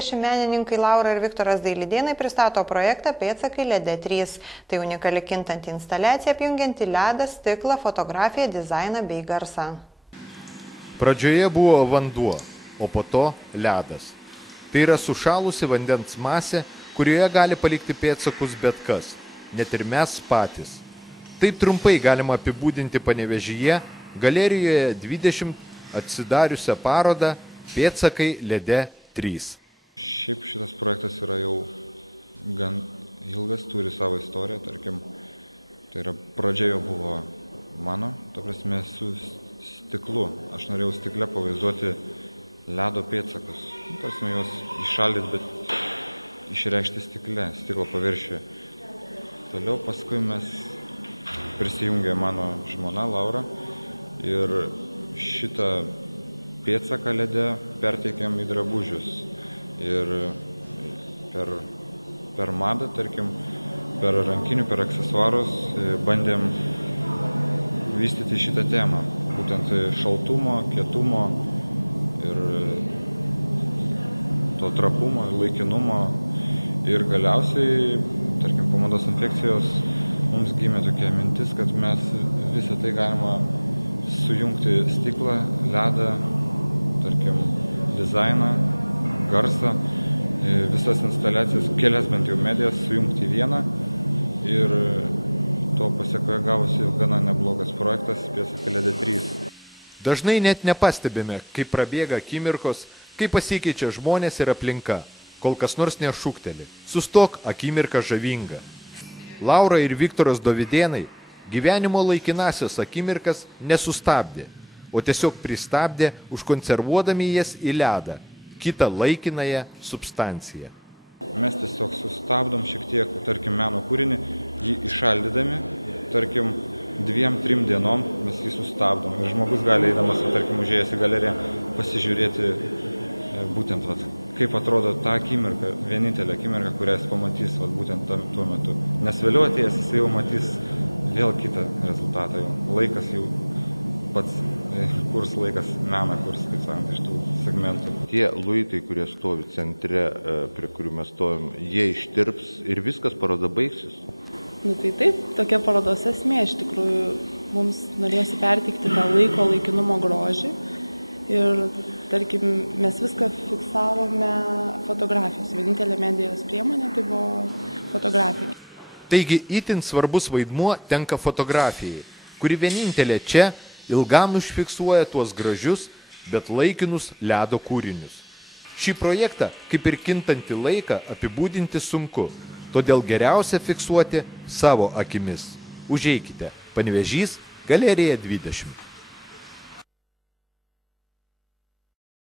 20 menininkai Laura ir Viktoras Dailidėnai pristato projektą Pėdsakai LED 3. Tai unikali kintanti instaliacija apjungianti ledą, stiklą, fotografiją, dizainą bei garsą. Pradžioje buvo vanduo, o po to ledas. Tai yra sušalusi vandens masė, kurioje gali palikti pėdsakus bet kas, net ir mes patys. Taip trumpai galima apibūdinti Panevėžyje galerijoje 20 atsidariusią parodą Pėdsakai LED 3. Šiaip šitas projektas yra jau gan ilgas, turi savo istoriją, tarkim, tai yra pradžia jo buvo mano, ta prasme, su stiklu. Aš norėjau stikle pavaizduoti ledo pėdsakus. Tarsi juos iššaldyti, bet išreikšti stiklo paviršiuje. Toliau paskui mes prisijungė mano žmona Laura ir šitą pėdsaką lede perteikėm į drabužius. Ir per madą, tarkim, per rankinių, per aksesuarus bandėm vystyti šitą temą. Būtent šaltumo, kietumo ir to trapumo ir laikinumo. Ir galiausiai, tarkim, po mados infekcijos mums gimė tokia mintis, kad mes visą tai galima sujungti stiklą, ledą, tarkim, dizainą, garsą, visas instaliacijas, kelias bent jau medijas sujungti į vieną. Ir to pasiekoje gavosi gana neblogas projektas Pėdsakai LED 3. Dažnai net nepastebime, kaip prabėga akimirkos, kaip pasikeičia žmonės ir aplinka, kol kas nors nešūkteli. Sustok, akimirka žavinga. Laura ir Viktoras Dailidėnai gyvenimo laikinasias akimirkas nesustabdė, o tiesiog pristabdė, užkonservuodami jas į ledą, kitą laikinąją substanciją. Mes tiesiog sustabdom šiek tiek, tarkim, meno kūrinį, jį išaldydami, tarkim, 2-3 dienom mes jį sustabdom. Ir žmogus gali, eidamas, tarkim, užėjęs į galeriją, pasižiūrėti būtent, kaip atrodo ta akimirka, vienintelė akimirka, kurią jis pamatys būtent tuo metu. Nes vėliau atėjęs jis jau matys vėl kitą rezultatą. Laikas jau pats kurs laikas meną, kurs, kaip sakant, iš tų segmentų. Tie luitai, kurie stovi centre, prie kurių mes stovim, jie ištirps ir viskas, paroda baigsis. Tai taip, tokia parodos esmė, iš tikrųjų, mums norėjosi perteikti tą laiko laikinumo grožį ir, tarkim, mes viską fiksavome fotografijos. Vienintelė medijos priemonė tai buvo fotografija. Taigi, itin svarbus vaidmuo tenka fotografijai, kuri vienintelė čia ilgam užfiksuoja tuos gražius, bet laikinus ledo kūrinius. Šį projektą, kaip ir kintantį laiką, apibūdinti sunku, todėl geriausia fiksuoti savo akimis. Užeikite, Panevėžys, galerija 20.